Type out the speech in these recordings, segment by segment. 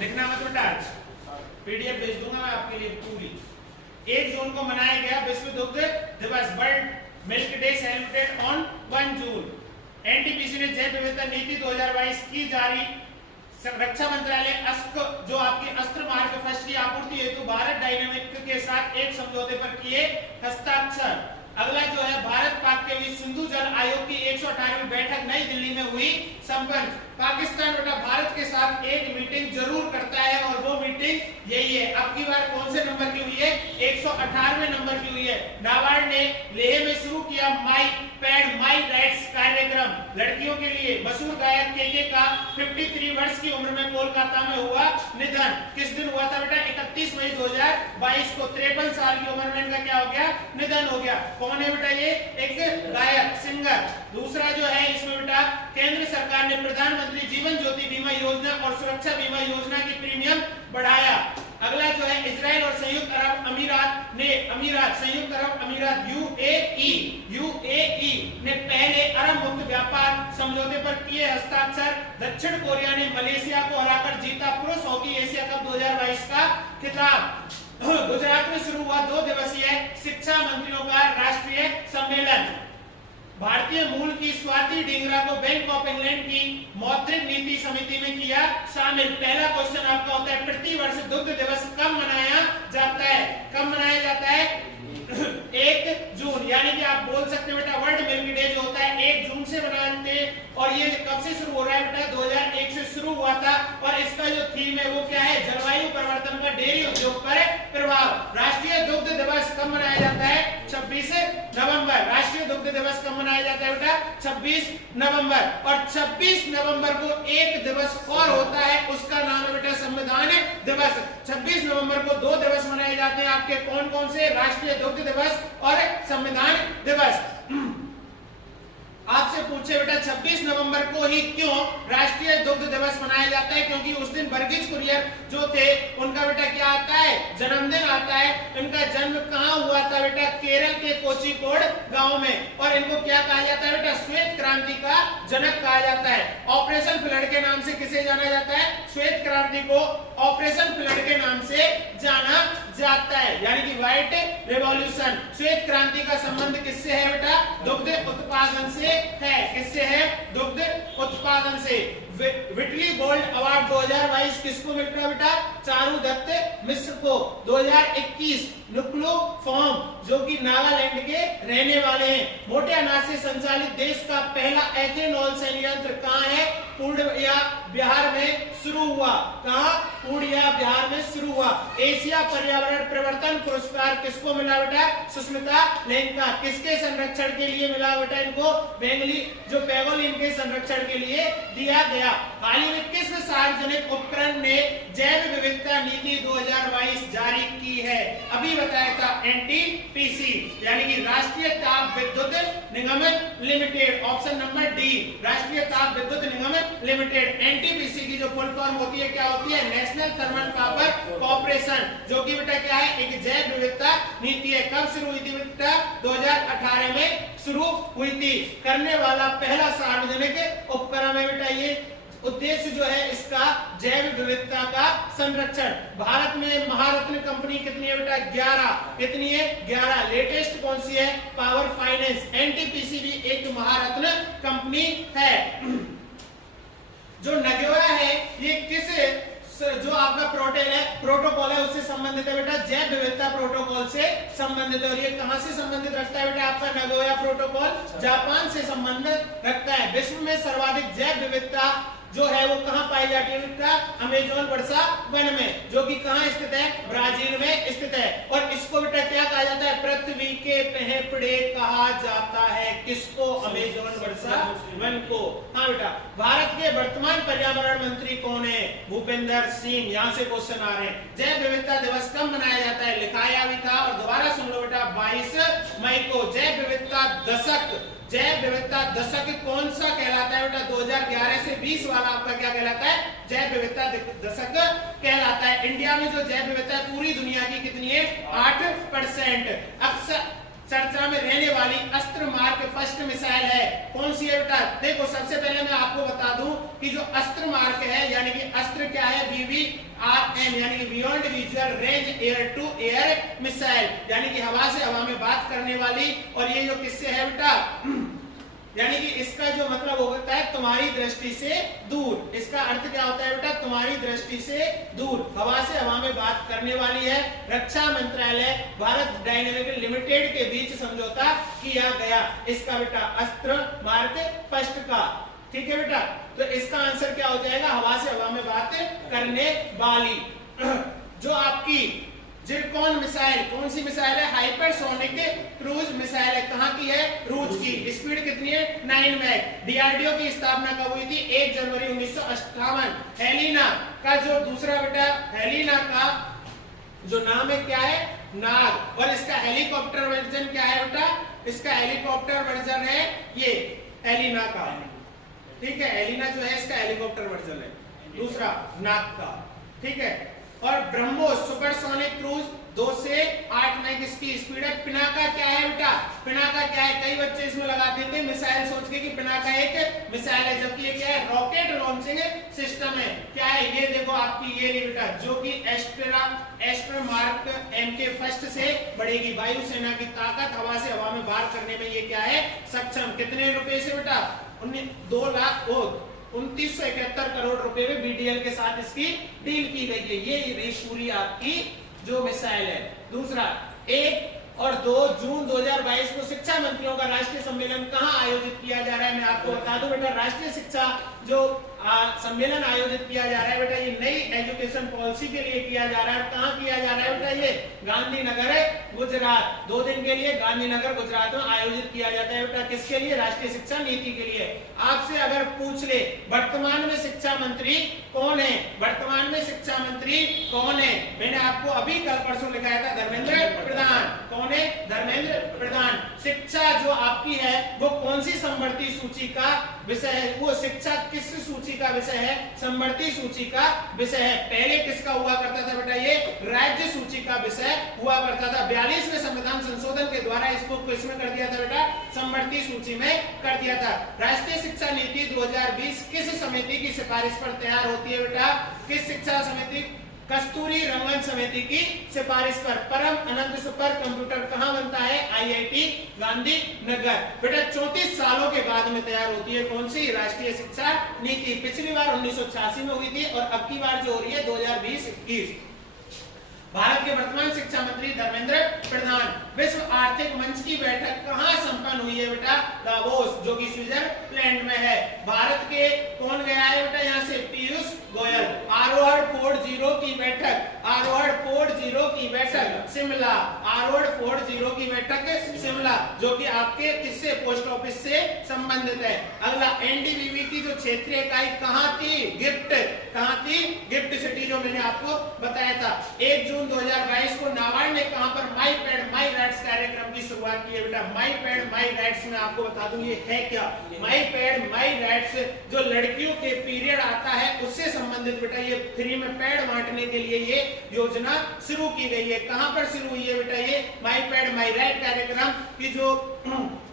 लिखना मत बेटा, आज पीडीएफ भेज दूंगा मैं आपके लिए पूरी। 1 जून को मनाया गया विश्व दुग्ध दिवस, world milk day celebrated on 1 June. NTPC ने जैव विविधता नीति 2022 की जारी। रक्षा मंत्रालय जो आपकी अस्त्र मार्ग फर्स्ट की आपूर्ति हेतु भारत डायनामिक के साथ एक समझौते पर किए हस्ताक्षर। अगला जो है भारत पाक के बीच सिंधु जल आयोग की 118वीं बैठक नई दिल्ली में हुई संपन्न। पाकिस्तान बेटा भारत के साथ एक मीटिंग जरूर करता है और वो मीटिंग यही है। अब की बार कौन से नंबर की हुई है? 118वें नंबर की हुई है। नाबार्ड ने लेह में शुरू किया माई पैड माई राइट्स कार्यक्रम। लड़कियों के लिए मशहूर गायक के का 53 वर्ष की उम्र में कोलकाता में हुआ निधन। किस दिन हुआ था बेटा? 31 मई 2022 को 53 साल की उम्र में इनका क्या हो गया? निधन हो गया। कौन है बेटा? ये एक गायक सिंगर। दूसरा जो है इसमें बेटा केंद्र सरकार ने प्रधानमंत्री जीवन ज्योति बीमा योजना और सुरक्षा बीमा योजना की प्रीमियम बढ़ाया। अगला जो है इजराइल और संयुक्त अरब अमीरात यूएई ने पहले अरब मुक्त व्यापार समझौते पर किए हस्ताक्षर। दक्षिण कोरिया ने मलेशिया को हराकर जीता पुरुष हॉकी एशिया कप 2022 का खिताब। गुजरात में शुरू हुआ 2 दिवसीय शिक्षा मंत्रियों का राष्ट्रीय सम्मेलन। भारतीय मूल की स्वाति डिंगरा को बैंक ऑफ इंग्लैंड की मौद्रिक नीति समिति में किया शामिल। पहला क्वेश्चन आपका होता है प्रति वर्ष दुग्ध दिवस कब मनाया जाता है? कब मनाया जाता है? 1 जून। यानी कि आप बोल सकते हो बेटा वर्ल्ड मिल्क डे जो होता है 1 जून से मनाते हैं। और ये कब से शुरू हो रहा है बेटा? 2001 से शुरू हुआ था। और इसका जो थीम है वो क्या है? जलवायु परिवर्तन का डेयरी उद्योग पर प्रभाव। राष्ट्रीय दुग्ध दिवस कब मनाया जाता है? 26 नवंबर। राष्ट्रीय दुग्ध दिवस कब मनाया जाता है बेटा? 26 नवंबर। और 26 नवंबर को एक दिवस और होता है, उसका नाम है बेटा संविधान दिवस। 26 नवंबर को 2 दिवस मनाए जाते हैं आपके। कौन कौन से? राष्ट्रीय दुग्ध दिवस और संविधान दिवस। आपसे पूछे बेटा 26 नवंबर को ही क्यों राष्ट्रीय दुग्ध दिवस मनाया जाता है? क्योंकि उस दिन वर्गीज कुरियन जो थे उनका बेटा क्या आता है? जन्मदिन आता है। इनका जन्म कहाँ हुआ था बेटा? केरल के कोझिकोड गांव में। और इनको क्या कहा जाता है बेटा? श्वेत क्रांति का जनक कहा जाता है। ऑपरेशन फ्लड के नाम से किसे जाना जाता है? श्वेत क्रांति को ऑपरेशन फ्लड के नाम से जाना जाता है, यानी कि व्हाइट रेवोल्यूशन। श्वेत क्रांति का संबंध किससे है बेटा? दुग्ध उत्पादन से है। किससे है? दुग्ध उत्पादन से। विटली गोल्ड अवार्ड 2022 किसको मिल रहा बेटा? चारू दत्त मिश्र को। 2021 नुक्लो फॉर्म जो कि नागालैंड के रहने वाले हैं। मोटे अनाज से संचालित देश का पहला एथेनॉल संयंत्र कहाँ है? पूर्णिया बिहार में शुरू हुआ। कहाँ? पूर्णिया बिहार में शुरू हुआ। एशिया पर्यावरण परिवर्तन पुरस्कार किसको मिला बेटा? सुष्मिता लेंका। किसके संरक्षण के लिए मिला बेटा इनको? बेंगली जो पेंगोलिन के संरक्षण के लिए दिया गया। हाल ही में किस सार्वजनिक उपक्रम ने जैव विविधता नीति 2022 जारी की है? अभी बताया था एनटीपीसी, यानी कि राष्ट्रीय ताप विद्युत निगम लिमिटेड। ऑप्शन नंबर डी, राष्ट्रीय ताप विद्युत निगम लिमिटेड। एनटीपीसी की जो फुल फॉर्म होती है क्या होती है? नेशनल थर्मल पावर कॉर्पोरेशन, जो कि बेटा क्या है? एक जैव विविधता नीति है। कब शुरू हुई थी बेटा? 2018 में शुरू हुई थी। करने वाला पहला सार्वजनिक उपक्रम है बेटा ये। उद्देश्य जो है इसका जैव विविधता का संरक्षण। भारत में महारत्न कंपनी कितनी है बेटा? 11। कितनी है? 11। लेटेस्ट कौन सी है? Power finance. एनटीपीसी भी एक महारत्न कंपनी है। जो नगोया है ये किस जो आपका प्रोटोकॉल है उससे संबंधित है बेटा? जैव विविधता प्रोटोकॉल से संबंधित है। और ये कहां से संबंधित रखता है बेटा? आपका नगोया प्रोटोकॉल जापान से संबंध रखता है। विश्व में सर्वाधिक जैव विविधता जो है वो कहां पाई जाती है बेटा? अमेज़न वर्षा वन में, जो कि कहां स्थित है? ब्राजील में स्थित है। और इसको बेटा क्या कहा जाता है? पृथ्वी के फेफड़े कहा जाता है। किसको? अमेज़न वर्षा वन को। हाँ बेटा। भारत के वर्तमान पर्यावरण मंत्री कौन है? भूपेंद्र सिंह। यहां से क्वेश्चन आ रहे हैं। जैव विविधता दिवस कब मनाया जाता है? लिखाया भी था और दोबारा सुन लो बेटा, 22 मई को। जैव विविधता दशक, जैव विविधता दशक कौन सा कहलाता है बेटा? 2011 से 20 वाला आपका क्या कहलाता है? जैव विविधता दशक कहलाता है। इंडिया में जो जैव विविधता है पूरी दुनिया की कितनी है? 8%। अक्सर चर्चा में रहने वाली अस्त्र मार्ग फर्स्ट मिसाइल है कौन सी है बेटा? देखो सबसे पहले मैं आपको बता दूं कि जो अस्त्र मार्क है, यानी कि अस्त्र क्या है? BVRM, यानी कि beyond visual range air to air missile, यानी कि हवा से हवा में बात करने वाली। और ये जो किससे है बेटा, यानी कि इसका जो मतलब होता है तुम्हारी दृष्टि से दूर। इसका अर्थ क्या होता है बेटा? तुम्हारी दृष्टि से दूर, हवा से हवा में बात करने वाली है। रक्षा मंत्रालय भारत डायनेमिक लिमिटेड के बीच समझौता किया गया इसका बेटा अस्त्र मार्क फर्स्ट का। ठीक है बेटा, तो इसका आंसर क्या हो जाएगा? हवा से हवा में बात करने वाली। जो आपकी जिरकॉन मिसाइल, कौन सी मिसाइल है? हाइपरसोनिक क्रूज मिसाइल है। कहां की है? रूस की। स्पीड कितनी है? 9 मैक। डीआरडीओ की स्थापना कब हुई थी? 1 जनवरी 1958। हेलिना का जो दूसरा बेटा, हेलिना का जो नाम है क्या है? नाग। और इसका हेलीकॉप्टर वर्जन क्या है बेटा? इसका हेलीकॉप्टर वर्जन है ये हेलिना का। ठीक है, हेलिना जो है इसका हेलीकॉप्टर वर्जन है, दूसरा नाग का। ठीक है, और ब्रह्मोस सुपरसोनिक क्रूज 2 से 8 मैक इसकी स्पीड है। पिनाका क्या है बेटा? पिनाका क्या है? कई बच्चे इसमें लगाते थे मिसाइल सोच के कि पिनाका एक मिसाइल है, जबकि ये क्या है? रॉकेट लॉन्चिंग सिस्टम है। क्या है ये? देखो आपकी ये रही बेटा, जो कि एस्ट्रा मार्क MK फर्स्ट से बढ़ेगी। वायुसेना की ताकत हवा से हवा में वार करने में ये क्या है? सक्षम। कितने रुपए से बेटा? 2971 करोड़ रुपए में BDL के साथ इसकी डील की गई है। ये रही पूरी आपकी जो मिसाइल है। दूसरा, 1 और 2 जून 2022 को शिक्षा मंत्रियों का राष्ट्रीय सम्मेलन कहां आयोजित किया जा रहा है? मैं आपको बता दूं बेटा, राष्ट्रीय शिक्षा जो सम्मेलन आयोजित किया जा रहा है बेटा, ये नई एजुकेशन पॉलिसी के लिए किया जा रहा है। कहां किया जा रहा है बेटा? ये गांधीनगर गुजरात। 2 दिन के लिए गांधीनगर गुजरात में आयोजित किया जाता है बेटा। किसके लिए? राष्ट्रीय शिक्षा नीति के लिए। आपसे अगर पूछ ले वर्तमान में शिक्षा मंत्री कौन है? वर्तमान में शिक्षा मंत्री कौन है? मैंने आपको अभी कल परसों लिखाया था, धर्मेंद्र प्रधान। कौन है? धर्मेंद्र प्रधान। शिक्षा जो आपकी है वो कौन सी समवर्ती सूची का विषय है? वो शिक्षा किस सूची का विषय है? समवर्ती सूची का विषय है। पहले किसका हुआ करता था बेटा? ये राज्य सूची का विषय हुआ करता था। 42वें संविधान संशोधन के द्वारा इसको किसमें कर दिया था बेटा? समवर्ती सूची में कर दिया था। राष्ट्रीय शिक्षा नीति 2020 किस समिति की सिफारिश पर तैयार होती है बेटा? किस शिक्षा समिति? कस्तूरी रंगन समिति की सिफारिश पर। परम अनंत सुपर कंप्यूटर कहां बनता है? IIT गांधीनगर। बेटा 34 सालों के बाद में तैयार होती है कौन सी? राष्ट्रीय शिक्षा नीति। पिछली बार 1986 में हुई थी और अब की बार जो हो रही है 2020-21। भारत के वर्तमान शिक्षा मंत्री धर्मेंद्र प्रधान। विश्व आर्थिक मंच की बैठक कहां संपन्न हुई है बेटा? दावोस, जो कि स्विट्जरलैंड में है। भारत के कौन गया है बेटा यहाँ से? पीयूष गोयल। आरोहण 4.0 की बैठक, आरोहण 4.0 की बैठक शिमला, आरोहण 4.0 की बैठक शिमला, जो कि आपके किससे? पोस्ट ऑफिस से संबंधित है। अगला, NDVV की जो क्षेत्रीय इकाई कहां थी? गिफ्ट। कहां थी? गिफ्ट सिटी, जो मैंने आपको बताया था। 1 जून 2022 को नाबार्ड ने कहां पर माई पैड माई राइट्स कार्यक्रम की शुरुआत की है बेटा? माई पैड माई राइट्स में आपको बता दूं ये है क्या? माई पैड माई राइट्स जो लड़कियों के पीरियड आता है उससे संबंधित बेटा, ये फ्री में पैड बांटने के लिए ये योजना शुरू की गई है। कहां पर शुरू हुई है बेटा? ये माई पैड माई राइट कार्यक्रम की जो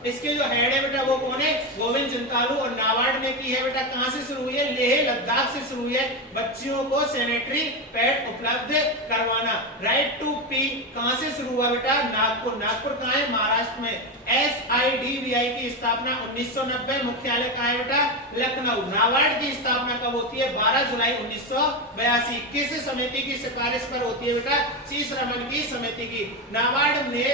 इसके जो हेड है बेटा वो कौन है? गोविंद चिंतालू। और नाबार्ड ने की है बेटा कहां से शुरू हुई है? लेह लद्दाख से शुरू हुई है। बच्चियों को सैनिटरी पैड उपलब्ध करवाना। राइट टू पी कहां से शुरू हुआ बेटा? नागपुर। नागपुर कहां है? महाराष्ट्र में। SIDBI की स्थापना 1990। मुख्यालय कहां है बेटा? लखनऊ। नाबार्ड की स्थापना कब होती है? 12 जुलाई 1982। किस समिति की सिफारिश पर होती है बेटा? सी रमन की समिति की। नाबार्ड ने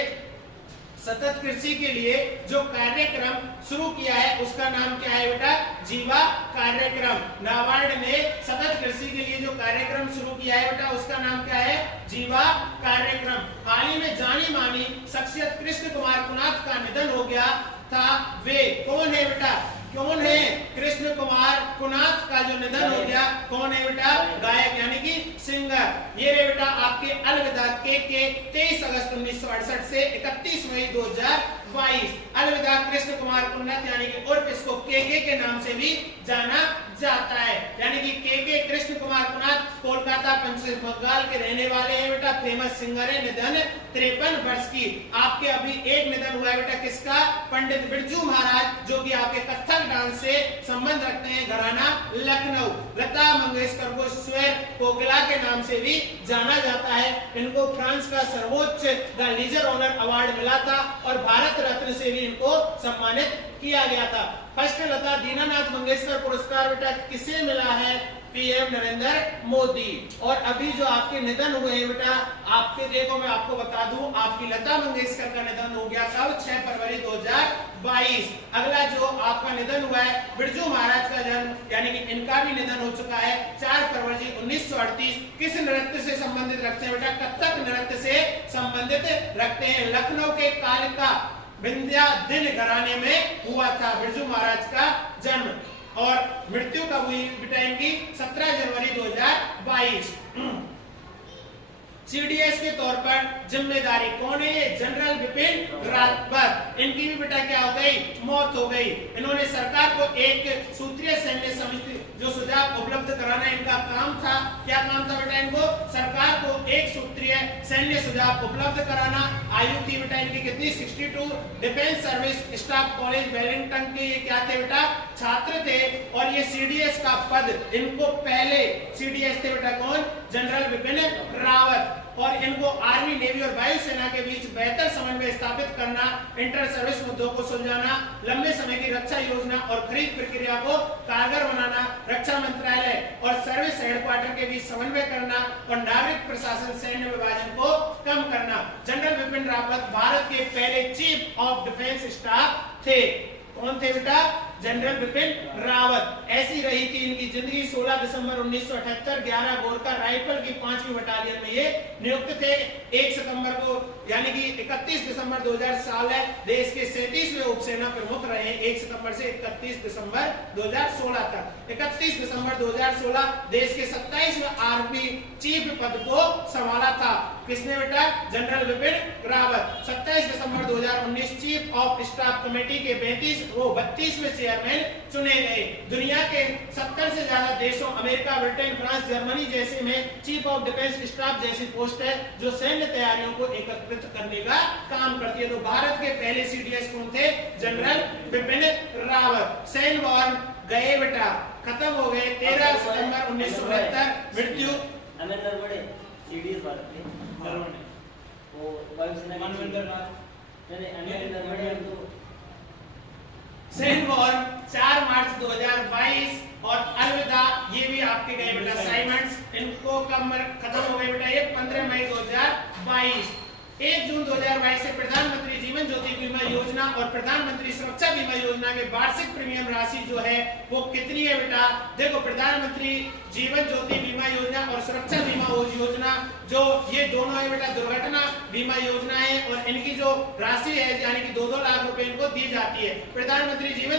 सतत कृषि के लिए जो कार्यक्रम शुरू किया है उसका नाम क्या है बेटा? जीवा कार्यक्रम। नाबार्ड ने सतत कृषि के लिए जो कार्यक्रम शुरू किया है बेटा उसका नाम क्या है? जीवा कार्यक्रम। हाल ही में जानी मानी शख्सियत कृष्ण कुमार कुनाथ का निधन हो गया था। वे कौन है बेटा? कौन है? कृष्ण कुमार कुनाथ का जो निधन हो गया, कौन है बेटा? गायक यानी कि सिंगर। ये रे बेटा आपके अलविदा के 23 अगस्त 1968 से 31 मई 2022। अलविदा कृष्ण कुमार कुनाथ यानी कि उर्फ इसको के नाम से भी जाना जाता है। यानी कि के कृष्ण कुमार कुनाथ कोलकाता पश्चिम बंगाल के रहने वाले हैं बेटा, फेमस सिंगर है, निधन 53 वर्ष की। आपके अभी एक निधन हुआ है बेटा, किसका? पंडित बिरजू महाराज, जो कि आपके कथक डांस से संबंध रखते हैं, घराना लखनऊ। लता मंगेशकर को स्वर कोकिला के नाम से भी जाना जाता है। इनको फ्रांस का सर्वोच्च द लीजर ऑनर अवार्ड मिला था और भारत रत्न से भी इनको सम्मानित किया गया था। फर्स्ट लता दीनानाथ मंगेशकर पुरस्कार बेटा किसे मिला है? पीएम नरेंद्र मोदी। और अभी जो आपके निधन हुए हैं बेटा, आपके देखो मैं आपको बता दूं, आपकी लता मंगेशकर का निधन हो गया कब? 6 फरवरी 2022। अगला जो आपका निधन हुआ है बिरजू महाराज का जन्म, यानी कि इनका भी निधन हो चुका है 4 फरवरी 1938। किस नृत्य से संबंधित रखते हैं बेटा? कथक नृत्य से संबंधित रखते हैं। लखनऊ के कालिका विंध्याधीन घराने में हुआ था बिरजू महाराज का जन्म। और मृत्यु कब हुई बेटा इनकी? 17 जनवरी 2022। सीडीएस के तौर पर जिम्मेदारी कौन है? ये जनरल बिपिन रावत। इनकी भी बेटा क्या हो गई? मौत हो गई। इन्होंने सरकार को एक सूत्रीय सैन्य समिति जो सुझाव उपलब्ध कराना इनका काम था। क्या काम था बेटा इनको? सरकार को एक सूत्रीय सैन्य सुझाव उपलब्ध कराना। आयु थी बेटा इनकी कितनी? 62। Defence service staff college Wellington के ये क्या थे बेटा? छात्र थे। और ये सीडीएस का पद इनको पहले सीडीएस थे बेटा कौन? जनरल बिपिन रावत। और इनको आर्मी, नेवी और वायुसेना के बीच बेहतर समन्वय स्थापित करना, इंटर सर्विस मुद्दों को सुलझाना, लंबे समय की रक्षा योजना और खरीद प्रक्रिया को कारगर बनाना, रक्षा मंत्रालय और सर्विस हेडक्वार्टर के बीच समन्वय करना और नागरिक प्रशासन सैन्य विभाजन को कम करना। जनरल बिपिन रावत भारत के पहले चीफ ऑफ डिफेंस स्टाफ थे। कौन थे बेटा? जनरल बिपिन रावत। ऐसी रही थी इनकी जिंदगी। 16 दिसंबर 1978 11 गोरखा राइफल की 5वीं बटालियन में ये नियुक्त थे। 1 सितंबर को यानी कि 31 दिसंबर 2000 साल है, देश के 37वें उपसेना प्रमुख रहे। 1 सितंबर से 31 दिसंबर 2016 तक। 31 दिसंबर 2016 देश के 27वें आर्मी चीफ पद को संभाला था। किसने बेटा? General Bipin Rawat. 27 December 2019 chief of staff committee के 32वें चेयरमैन चुने गए। दुनिया के 70 से ज्यादा देशों, अमेरिका, ब्रिटेन, फ्रांस, जर्मनी जैसे में चीफ ऑफ डिफेंस स्टाफ जैसी पोस्ट है जो सैन्य तैयारियों को एकत्रित करने का काम करती है। तो भारत के पहले सीडीएस कौन थे? जनरल बिपिन रावत। सैन्य वॉर गए बेटा, खत्म हो गए। 13 सितंबर 1969 मृत्यु सीडीएस भारत के वो वायुसेना सैन्य वॉर 4 मार्च 2022 और अलविदा ये भी आपके गए बेटा साइमंड्स। इनको कब खत्म हो गए बेटा? ये 15 मई 2022। 1 जून 2022 से प्रधानमंत्री जीवन ज्योति बीमा योजना और प्रधानमंत्री सुरक्षा बीमा योजना के वार्षिक प्रीमियम राशि जो है वो कितनी है बेटा? देखो, प्रधानमंत्री जीवन ज्योति बीमा योजना और सुरक्षा बीमा योजना जो ये दोनों है बेटा दुर्घटना बीमा योजना है। और इनकी जो राशि है यानी कि 2-2 लाख रुपए इनको दी जाती है। प्रधानमंत्री जीवन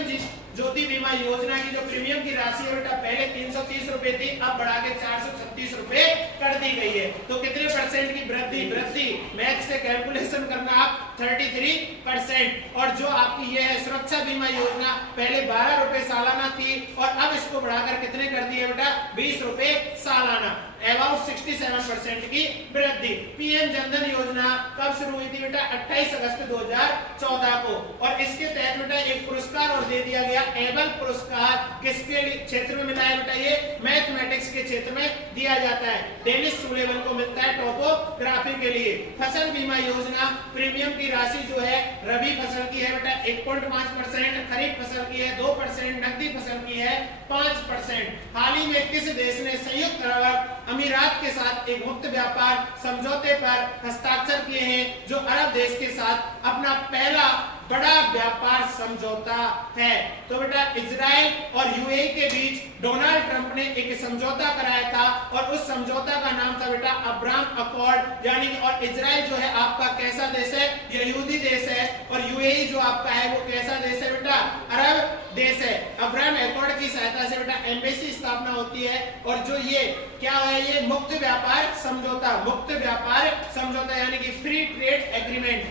ज्योति बीमा योजना की जो प्रीमियम की राशि है बेटा पहले 330 रुपए थी, अब बढ़ा के 436 रुपए कर दी गई है। तो कितने परसेंट की वृद्धि? मैथ से कैलकुलेशन करना आप 33%। और जो आपकी ये है सुरक्षा बीमा योजना पहले 12 रुपए सालाना थी और अब इसको बढ़ाकर कितने कर दिए बेटा? 20 रुपए सालाना, अबाउट 67% की वृद्धि। पीएम जनधन योजना कब शुरू हुई थी बेटा? 28 अगस्त 2014 को। और इसके तहत बेटा एक पुरस्कार और दे दिया गया, एबल पुरस्कार। किसके क्षेत्र में मिला है बेटा? ये मैथमेटिक्स के क्षेत्र में दिया जाता है। डेनिस सुलेवन को मिलता है टोपोग्राफी के लिए। फसल बीमा योजना प्रीमियम की राशि जो है रबी फसल की है बेटा 1.5%, खरीफ फसल की है 2%, नकदी फसल की है 5%। हाल ही में किस देश ने संयुक्त अरब अमीरात के साथ एक मुक्त व्यापार समझौते पर हस्ताक्षर किए हैं, जो अरब देश के साथ अपना पहला बड़ा व्यापार समझौता है? तो बेटा इजराइल और यूएई के बीच डोनाल्ड ट्रंप ने एक समझौता कराया था और उस समझौता का नाम था बेटा अब्राहम अकॉर्ड। यानी कि और इजराइल जो है आपका कैसा देश है? यहूदी देश है। और यूएई जो आपका है वो कैसा देश है बेटा? अरब देश है। अब्राहम अकॉर्ड की सहायता से बेटा एम्बेसी स्थापना होती है। और जो ये क्या है? ये मुक्त व्यापार समझौता, मुक्त व्यापार समझौता यानी कि फ्री ट्रेड एग्रीमेंट।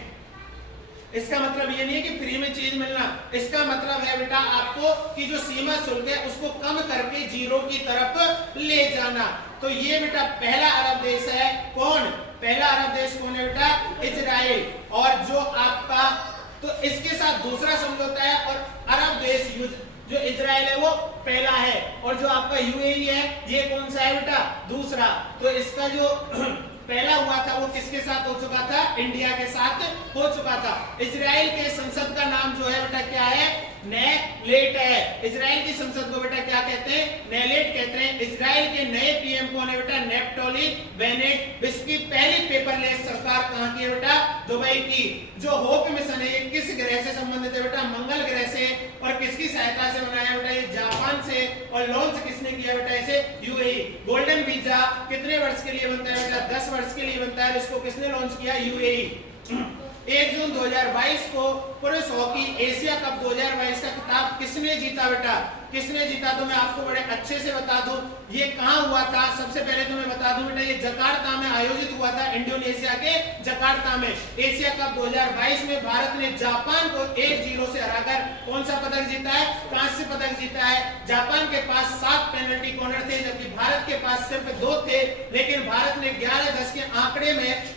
इसका मतलब ये नहीं है कि फ्री में चीज मिलना, इसका मतलब है बेटा आपको कि जो सीमा शुल्क है उसको कम करके जीरो की तरफ ले जाना। तो ये बेटा पहला अरब देश है। कौन पहला अरब देश कौन है बेटा? इजराइल। और जो आपका तो इसके साथ दूसरा समझौता है, और अरब देश जो इजराइल है वो पहला है, और जो आपका यूएई है ये कौन सा है बेटा? दूसरा। तो इसका जो पहला हुआ था वो किसके साथ हो चुका था? इंडिया के साथ हो चुका था। इजराइल के संसद का नाम जो है बेटा क्या है? नेलेट है। इजराइल की संसद को बेटा क्या कहते हैं? नेलेट कहते हैं। इजराइल के नए पीएम कौन है बेटा? नेफ्टोली बेनेट। विश्व की पहली पेपरलेस सरकार कहां की है बेटा? दुबई की। जो होप मिशन है ये किस ग्रह से संबंधित है बेटा? मंगल ग्रह से। और किसकी सहायता से बनाया बेटा? ये जापान से। और लॉन्च किसने किया बेटा इसे? यूएई। गोल्डन वीजा कितने वर्ष के लिए बनता है बेटा? 10 वर्ष के लिए बनता है। इसको किसने लॉन्च किया? यूएई। 1 जून 2022 को पुरुष हॉकी एशिया कप 2022 का खिताब किसने जीता बेटा? किसने जीता? तो मैं आपको बड़े अच्छे से बता दूं ये कहां हुआ था। सबसे पहले तो मैं बता दूं बेटा ये जकार्ता में आयोजित हुआ था, इंडोनेशिया के जकार्ता में। एशिया कप 2022 में भारत ने जापान को 1-0 से हराकर कौन सा पदक जीता है? कांस्य पदक जीता है। जापान के पास 7 पेनल्टी कॉर्नर थे जबकि भारत के पास सिर्फ 2 थे, लेकिन भारत ने 11-10 के आंकड़े में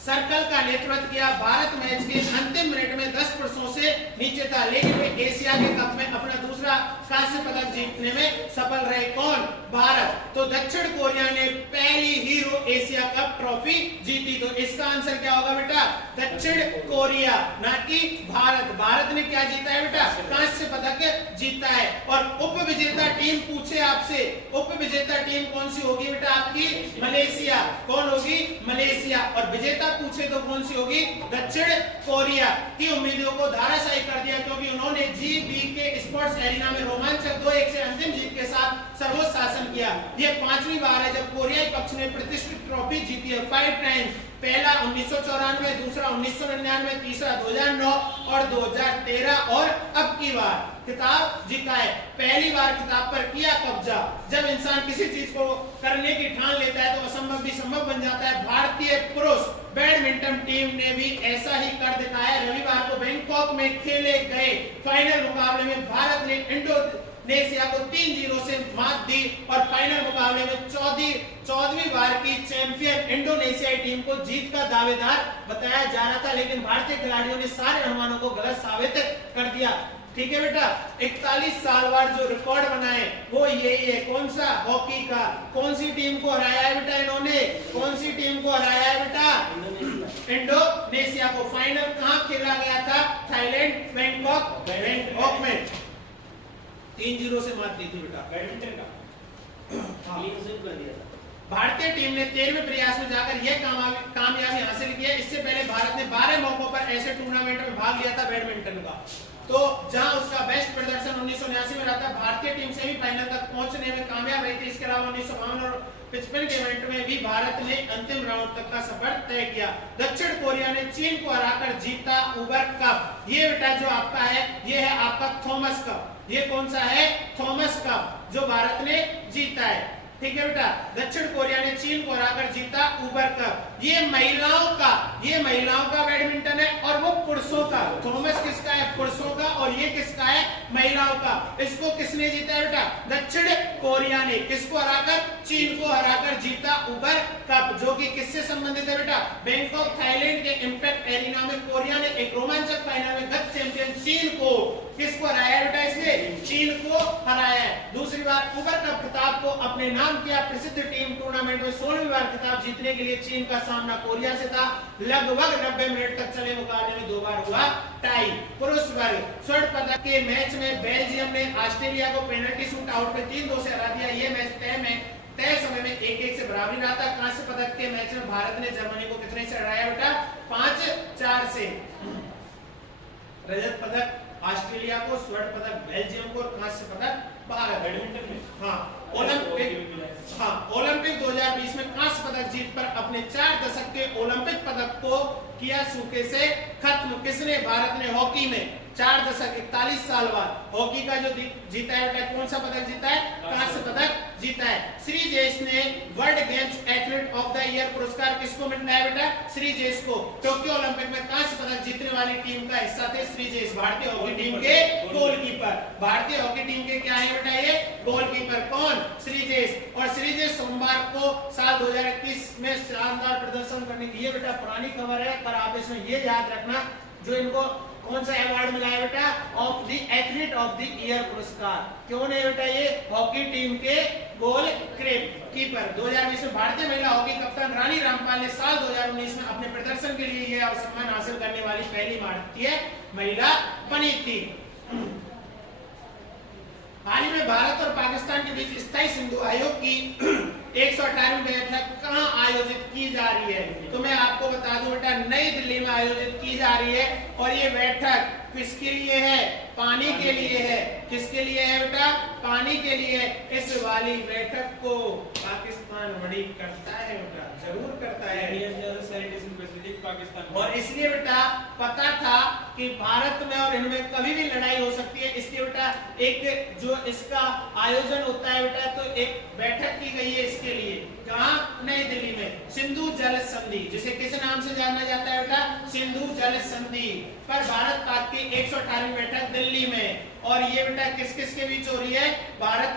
सर्कल का नेतृत्व किया। भारत मैच के अंतिम मिनट में 10 पुरुषों से नीचे था, लेकिन वे एशिया के कप में अपना दूसरा कांस्य पदक जीतने में सफल रहे। कौन? भारत। तो दक्षिण कोरिया ने पहली हीरो एशिया कप ट्रॉफी जीती। तो इसका आंसर क्या होगा बेटा? दक्षिण कोरिया, ना कि भारत। भारत ने क्या जीता है बेटा? कांस्य पदक जीता है। और उप विजेता टीम पूछे आपसे, उप विजेता टीम कौन सी होगी बेटा? आपकी मलेशिया। कौन होगी? मलेशिया। और विजेता पूछे तो कौन सी होगी? दक्षिण कोरिया। की उम्मीदों को धराशायी कर दिया क्योंकि उन्होंने जीबी के स्पोर्ट्स एरिना में रोमांचक 2-1 से अंतिम जीत के साथ सर्वोच्च शासन किया। यह 5वीं बार है जब कोरियाई पक्ष ने प्रतिष्ठित ट्रॉफी जीती है। 5 टाइम्स। पहला 1994, दूसरा 1999, तीसरा 2009 और 2013 और अब की बार खिताब जीता है। पहली बार खिताब पर किया कब्जा। जब इंसान किसी चीज को करने की ठान लेता है तो असंभव भी संभव बन जाता है। भारतीय पुरुष बैडमिंटन टीम ने भी ऐसा ही कर दिखाया। रविवार को बैंकॉक में खेले गए फाइनल मुकाबले में भारत ने इंडोनेशिया को 3-0 से मात दी और फाइनल मुकाबले में 14वीं बार की चैंपियन इंडोनेशियाई टीम को जीत का दावेदार बताया जा रहा था, लेकिन भारतीय खिलाड़ियों ने सारे अनुमानों को गलत साबित कर दिया। ठीक है बेटा। 41 साल बाद जो रिकॉर्ड बनाए वो यही है। कौन सा? हॉकी का। कौन सी टीम को हराया है बेटा इन्होंने? कौन सी टीम को हराया है बेटा? इंडोनेशिया को। फाइनल कहां खेला गया था? थाईलैंड, बैंकॉक में 3-0 से मात दी थी बेटा। बैडमिंटन का क्लीन स्वीप कर दिया था। भारतीय टीम ने 13वें प्रयास में जाकर यह कामयाबी हासिल की है। इससे पहले भारत ने 12 मौकों पर ऐसे टूर्नामेंट में भाग लिया था बैडमिंटन का, तो जहां उसका बेस्ट प्रदर्शन 1979 में रहा था। भारतीय टीम सेमीफाइनल तक पहुंचने में कामयाब रही थी। इसके अलावा 1952 और 55 के इवेंट में भी भारत ने अंतिम राउंड तक का सफर तय किया। दक्षिण कोरिया ने चीन को हराकर जीता उबर कप। ये बेटा जो आपका है ये है आपका थॉमस कप। ये कौन सा है? थॉमस कप, जो भारत ने जीता है। ठीक है बेटा। दक्षिण कोरिया ने चीन को हराकर जीता उबर कप। ये महिलाओं का बैडमिंटन है और वो पुरुषों का। थॉमस किसका है? पुरुषों का। और ये किसका है? महिलाओं का। इसको किसने जीता है बेटा? दक्षिण कोरिया ने। किसको हराकर? चीन को हराकर जीता उबर कप, जो कि किससे संबंधित है बेटा? बैंकॉक थाईलैंड के इंपैक्ट एरिना में कोरिया ने एक रोमांचक फाइनल में गत चैंपियन चीन को किसको हराया बेटा? इसने चीन को हराया है। दूसरी बार उबर कप खिताब को अपने नाम किया। प्रसिद्ध टीम टूर्नामेंट में 16वीं बार खिताब जीतने के लिए चीन का सामना कोरिया से था। लगभग 90 मिनट तक चले मुकाबले में 2 बार हुआ टाई। पुरुष वर्ग स्वर्ण पदक के मैच में बेल्जियम ने ऑस्ट्रेलिया को पेनल्टी शूट आउट में 3-2 से हरा दिया। यह मैच तय समय में 1-1 से बराबरी रहा था। कांस्य पदक के मैच में भारत ने जर्मनी को कितने से हराया बेटा? 5-4 से। रजत पदक ऑस्ट्रेलिया को, स्वर्ण पदक बेल्जियम को और कांस्य पदक भारत। बैडमिंटन में ओलंपिक 2020 में कांस्य पदक जीत पर अपने 4 दशक के ओलंपिक पदक को किया सूखे से खत्म। किसने? भारत ने। हॉकी में 4 दशक 41 साल बाद हॉकी का जो जीता है बेटा, कौन सा पदक जीता है? कांस्य पदक जीता है। श्री जेस ने world games athlete of the year पुरस्कार किसको मिलता है बेटा? श्री जेस को। टोक्यो ओलंपिक में कांस्य पदक जीतने वाली टीम का हिस्सा थे श्री जेस, भारतीय हॉकी टीम के गोलकीपर। भारतीय हॉकी टीम के क्या है बेटा? ये गोलकीपर। कौन? श्री जेस। और श्री जेस सोमवार को साल 2021 में शानदार प्रदर्शन करने की, ये बेटा पुरानी खबर है, पर आप इसमें ये याद रखना, जो इनको कौन सा अवार्ड मिला है बेटा? Of the athlete of the year पुरस्कार। क्यों नहीं बेटा? ये हॉकी टीम के गोल कीपर। 2020 में भारतीय महिला हॉकी कप्तान रानी रामपाल ने साल 2019 में अपने प्रदर्शन के लिए यह सम्मान हासिल करने वाली पहली भारतीय महिला बनी थी। हाल ही में भारत और पाकिस्तान के बीच स्थायी सिंधु आयोग की 118वीं बैठक कहां आयोजित की जा रही है? तो मैं आपको बता दूं बेटा, नई दिल्ली में आयोजित की जा रही है। और ये बैठक किसके लिए है? पानी के लिए है। किसके लिए है बेटा? पानी के लिए। इस वाली बैठक को पाकिस्तान बड़ी करता है बेटा, जरूर करता है। और इसलिए बेटा पता था कि भारत में और इनमें कभी भी लड़ाई हो सकती है, इसलिए बेटा एक जो इसका आयोजन होता है बेटा, तो एक बैठक की गई है इसके लिए। कहां? नई दिल्ली में। सिंधु जल संधि, जिसे किस नाम से जाना जाता है बेटा? सिंधु जल संधि पर भारत पाक की 118वीं बैठक दिल्ली में। और ये बेटा किस किस के बीच हो रही है? भारत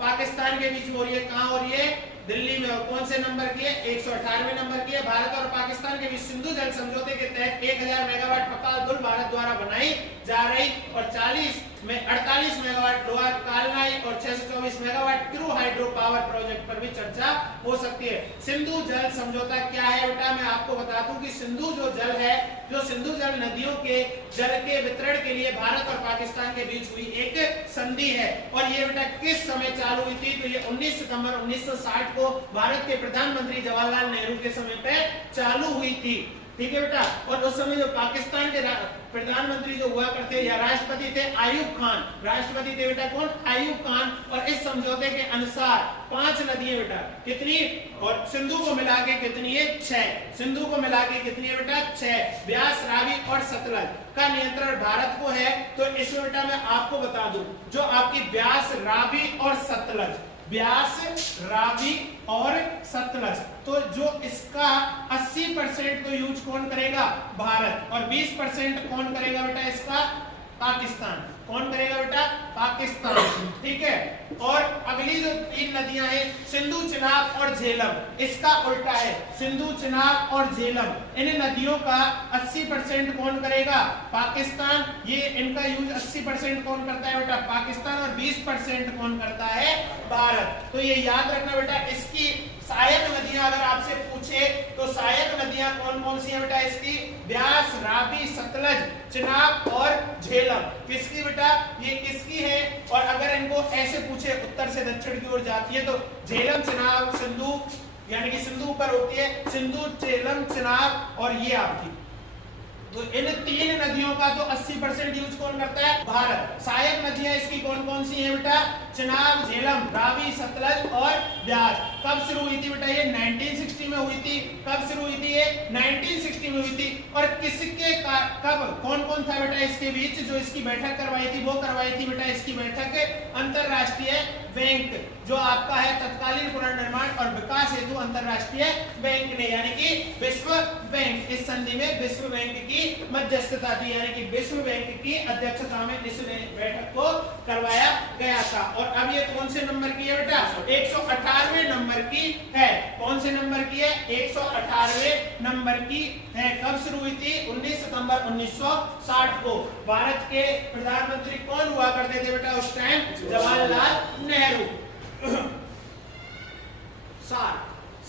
पाकिस्तान के बीच हो रही है। कहां हो रही है? दिल्ली में। और कौन से नंबर की है? 118वें नंबर की है। भारत और पाकिस्तान के बीच सिंधु जल समझौते के तहत 1000 मेगावाट पक्का पुल भारत द्वारा बनाई जा रही और 48 मेगावाट लोअर कालनाई और 624 megawatt crew hydro power project पर भी चर्चा हो सकती है। सिंधु जल समझौता क्या है बेटा? मैं आपको बता दूं कि सिंधु जो जल है, जो सिंधु जल नदियों के जल के वितरण के लिए भारत और पाकिस्तान के बीच हुई एक संधि है। और ये बेटा किस समय चालू हुई थी? तो ये 19 सितंबर 1960 को भारत के प्रधानमंत्री जवाहरलाल नेहरू के समय पे चालू हुई थी। ठीक है बेटा। और उस समय जो पाकिस्तान के प्रधानमंत्री जो हुआ करते या राष्ट्रपति थे आयूब खान, राष्ट्रपति थे बेटा कौन? आयूब खान। और इस समझौते के अनुसार 5 नदियां बेटा, कितनी? और सिंधु को मिला के कितनी है? 6। सिंधु को मिला के कितनी है बेटा? 6। ब्यास, रावी और सतलज का नियंत्रण भारत को है। तो इसमें बेटा मैं आपको बता दूं, जो आपकी ब्यास, रावी और सतलज, ब्यास, रावी और सतलज, तो जो इसका 80% तो यूज कौन करेगा? भारत। और 20% कौन करेगा बेटा? इसका पाकिस्तान। कौन करेगा बेटा? पाकिस्तान। ठीक है। और अगली जो 3 नदियां हैं, सिंधु, चिनाब और झेलम, इसका उल्टा है। सिंधु, चिनाब और झेलम, इन नदियों का 80% कौन करेगा? पाकिस्तान। ये इनका यूज 80% कौन करता है बेटा? पाकिस्तान। और 20% कौन करता है? भारत। तो ये याद रखना बेटा। इसकी सहायक नदियां अगर आपसे पूछे तो सहायक नदियां कौन कौन सी हैं बेटा? इसकी ब्यास, रावी, सतलज, चिनाब और झेलम। किसकी बेटा? ये किसकी है? और अगर इनको ऐसे पूछे उत्तर से दक्षिण की ओर जाती है तो झेलम, चिनाब, सिंधु, यानी कि सिंधु ऊपर होती है, सिंधु, झेलम, चिनाब और ये आपकी। तो इन 3 नदियों का तो 80% यूज कौन करता है? भारत। सहायक नदियां इसकी कौन कौन सी हैं बेटा? चिनाब, झेलम, रावी, सतलज और ब्यास। कब शुरू हुई थी बेटा? ये 1960 में हुई थी। कब शुरू हुई थी? ये 1960 में हुई थी। और किसके कब कौन कौन था बेटा इसके बीच जो इसकी बैठक करवाई थी? वो करवाई थी बेटा इसकी बैठक अंतरराष्ट्रीय बैंक, जो आपका है तत्कालीन पुनर्निर्माण और विकास हेतु अंतरराष्ट्रीय बैंक ने, यानी कि विश्व बैंक। इस संधि में विश्व बैंक की मध्यस्थता थी, यानी कि विश्व बैंक की अध्यक्षता में इस बैठक को करवाया गया था। और अब ये कौन से नंबर की है बेटा? 118वें नंबर की है। कौन से नंबर की है? 118वें नंबर की है। कब शुरू हुई थी? 19 सितंबर 1960 को। भारत के प्रधानमंत्री कौन हुआ करते थे बेटा उस टाइम? जवाहरलाल नेहरू।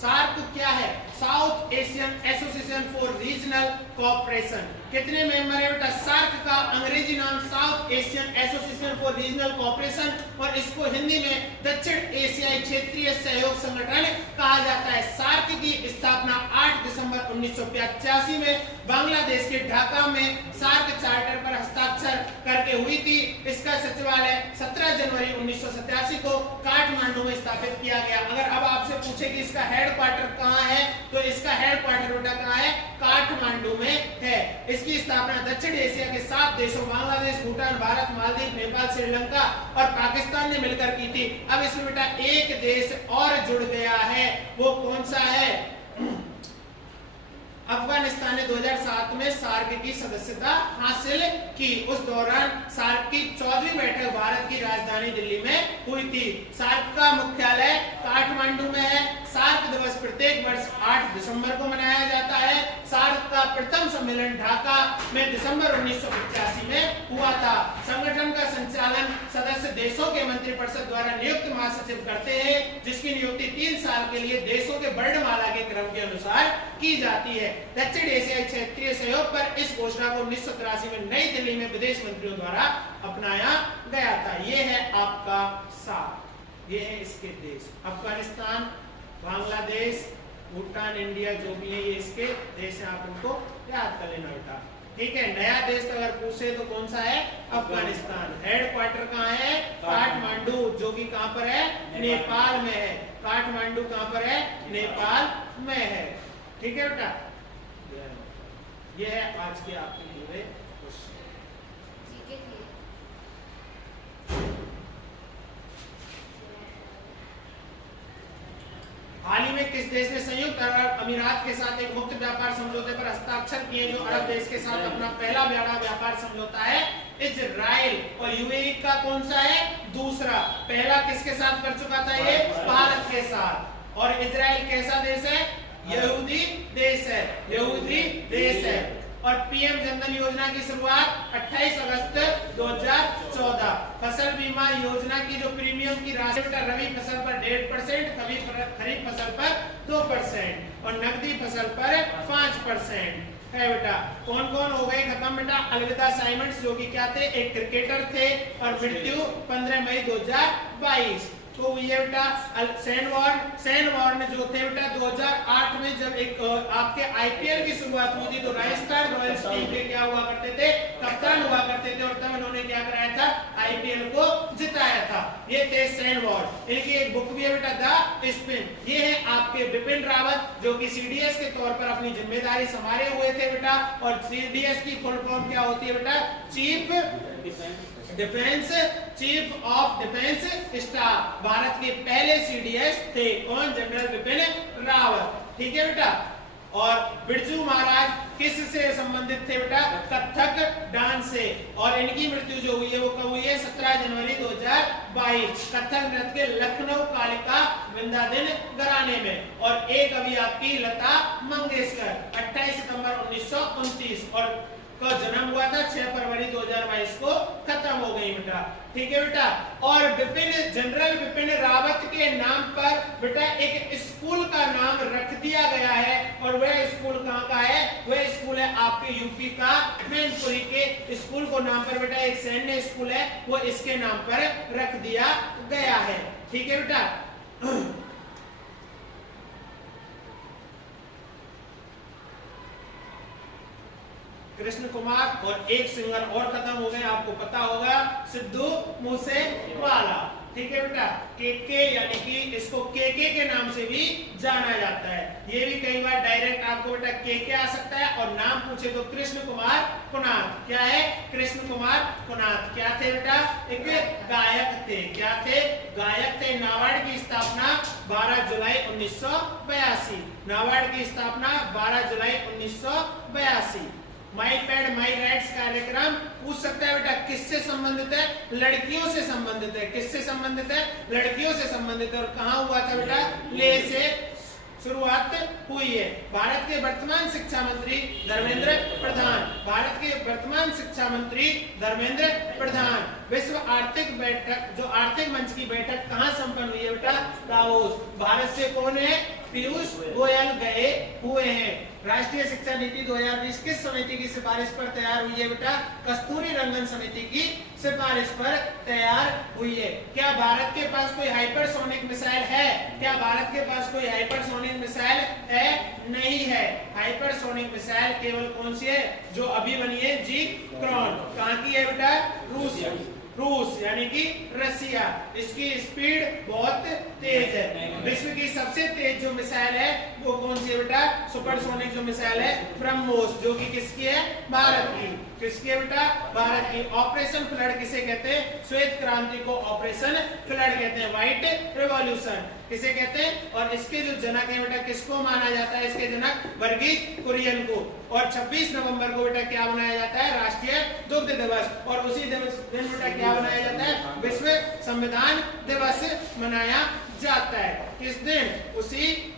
सार्क क्या है? South Asian association for regional cooperation. कितने मेंबर है बेटा? सार्क का अंग्रेजी नाम south Asian association for regional cooperation, और इसको हिंदी में दक्षिण एशियाई क्षेत्रीय सहयोग संगठन कहा जाता है। सार्क की स्थापना 8 दिसंबर 1985 में बांग्लादेश के ढाका में सार्क चार्टर पर हस्ताक्षर करके हुई थी। इसका फेस्टिवल है 17 जनवरी 1987 को काठमांडू में स्थापित किया गया। अगर अब आपसे पूछे कि इसका हेडक्वार्टर कहाँ है, तो इसका हेडक्वार्टर बेटा कहाँ है, काठमांडू में है। इसकी स्थापना दक्षिण एशिया के 7 देशों बांग्लादेश, भूटान, भारत, मालदीव, नेपाल, श्रीलंका और पाकिस्तान ने मिलकर की थी। अब इसमें बेटा एक देश और जुड़ गया है, वो कौन सा है, अफगानिस्तान ने 2007 में सार्क की सदस्यता हासिल की। उस दौरान सार्क की 14वीं बैठक भारत की राजधानी दिल्ली में हुई थी। सार्क का मुख्यालय काठमांडू में है। सार्क दिवस प्रत्येक वर्ष 8 दिसंबर को मनाया जाता है। सार्क का प्रथम सम्मेलन ढाका में दिसंबर 1985 में हुआ था। संगठन का संचालन सदस्य देशों के मंत्रिपरिषद द्वारा नियुक्त महासचिव करते हैं, जिसकी नियुक्ति 3 साल के लिए देशों के वर्णमाला के क्रम के अनुसार की जाती है। दक्षिण एशियाई क्षेत्रीय सहयोग पर इस घोषणा को 1983 में नई दिल्ली में विदेश मंत्रियों द्वारा अपनाया गया था। ये है आपका सार्क, ये है इसके देश, अफगानिस्तान, बांग्लादेश, भूटान, इंडिया, जो भी है ये इसके देश हैं। आप उनको याद कर लेना बेटा, ठीक है। नया देश अगर पूछे तो कौन सा है, अफगानिस्तान। हेडक्वार्टर कहाँ है, काठमांडू, जो कि कहाँ पर है, नेपाल में है। काठमांडू कहाँ पर है, नेपाल में है, ठीक है बेटा। ये है आज के आपके पूरे क्वेश्चन। हाल ही में किस देश ने संयुक्त अरब अमीरात के साथ एक मुक्त व्यापार समझौते पर हस्ताक्षर किए, जो अरब देश के साथ अपना पहला बड़ा व्यापार समझौता है? इजराइल। और यूएई का कौन सा है, दूसरा। पहला किसके साथ कर चुका था ये, भारत के साथ। और इजराइल कैसा देश है, यहूदी देश है, यहूदी देश है। और पीएम जनधन योजना की शुरुआत 28 अगस्त 2014। फसल बीमा योजना की जो प्रीमियम की राशि रबी फसल पर 1.5%, खरीफ फसल पर 2% और नकदी फसल पर 5% है बेटा। कौन कौन हो गए खत्म बेटा, अलविदा साइमंड्स, जो कि क्या थे, एक क्रिकेटर थे और मृत्यु 15 मई 2022 तो ये बेटा। सेनवॉर्न जो थे बेटा 2008 में जब एक आपके आईपीएल की शुरुआत हुई थी, तो राजस्थान रॉयल्स टीम के क्या हुआ करते थे, कप्तान हुआ करते थे, और तब इन्होंने क्या कराया था, आईपीएल को जिताया था। ये थे सेनवॉर्न। इनकी एक बुक भी है बेटा, द स्पिन। ये है आपके बिपिन रावत, जो कि सीडीएस के तौर पर अपनी जिम्मेदारी संभाले हुए थे बेटा। और सीडीएस की फुल फॉर्म क्या होती है बेटा, chief of defence staff. Bharat के पहले सीडीएस थे कौन, जनरल बिपिन रावत, ठीक है बेटा। और बिरजू महाराज किससे संबंधित थे बेटा, कथक डांस से। और इनकी मृत्यु जो हुई है वो कब हुई है, 17 जनवरी 2022 कथक नृत्य के लखनऊ कालिका वृंदावन घराने में। और एक अभी आपकी लता मंगेशकर 28 सितंबर 1929 और का जन्म हुआ था, 6 फरवरी 2022 को खत्म हो गई बेटा, ठीक है बेटा। और जनरल बिपिन रावत के नाम पर बेटा एक स्कूल का नाम रख दिया गया है। और वह स्कूल कहाँ का है, वह स्कूल है आपके यूपी का मैनपुरी के स्कूल को नाम पर बेटा एक सैन्य स्कूल है, वो इसके नाम पर रख दिया गया है, ठीक है बेटा। कृष्ण कुमार और एक सिंगर और खत्म हो गए, आपको पता होगा, सिद्धू मूसेवाला, ठीक है बेटा। केके यानी कि इसको केके के नाम से भी जाना जाता है। ये भी कई बार डायरेक्ट आपको बेटा केके आ सकता है। और नाम पूछे तो कृष्ण कुमार कुनाथ, क्या है, कृष्ण कुमार कुनाथ क्या थे बेटा, एक गायक थे। क्या थे, गायक थे। नाबार्ड की स्थापना 12 जुलाई 1982। नाबार्ड की स्थापना 12 जुलाई 1982। माई पैड माई राइट्स कार्यक्रम पूछ सकता है बेटा किससे संबंधित है, लड़कियों से संबंधित है। किससे संबंधित है, लड़कियों से संबंधित है। और कहाँ हुआ था बेटा, ले से शुरुआत हुई है। भारत के वर्तमान शिक्षा मंत्री धर्मेंद्र प्रधान, भारत के वर्तमान शिक्षा मंत्री धर्मेंद्र प्रधान। विश्व आर्थिक बैठक, जो आर्थिक मंच की बैठक कहाँ संपन्न हुई है बेटा, दावोस। भारत से कौन है, पीयूष गोयल गए हुए हैं। राष्ट्रीय शिक्षा नीति 2020 किस समिति की सिफारिश पर तैयार हुई है बेटा, कस्तूरी रंगन समिति की सिफारिश पर तैयार हुई है। क्या भारत के पास कोई हाइपरसोनिक मिसाइल है, क्या भारत के पास कोई हाइपरसोनिक मिसाइल है, नहीं है। हाइपरसोनिक मिसाइल केवल कौन सी है, जो अभी बनी है, जी क्रॉन। कहाँ की है बेटा, रूस रूस यानी कि रसिया, इसकी स्पीड बहुत तेज है। विश्व की सबसे तेज जो मिसाइल है वो कौन सी है बेटा? सुपरसोनिक जो मिसाइल है ब्रह्मोस, जो कि किसकी है? भारत की। किसकी है बेटा? भारत की। ऑपरेशन फ्लड किसे कहते हैं? श्वेत क्रांति को ऑपरेशन फ्लड कहते हैं, व्हाइट रिवॉल्यूशन किसे कहते हैं? और इसके जो जनक है बेटा किसको माना जाता है? इसके जनक वर्गीज कुरियन को। और 26 नवंबर को बेटा क्या मनाया जाता है? राष्ट्रीय दुग्ध दिवस। और उसी दिन बेटा क्या मनाया जाता है? विश्व संविधान दिवस मनाया जाता है। किस दिन? उसी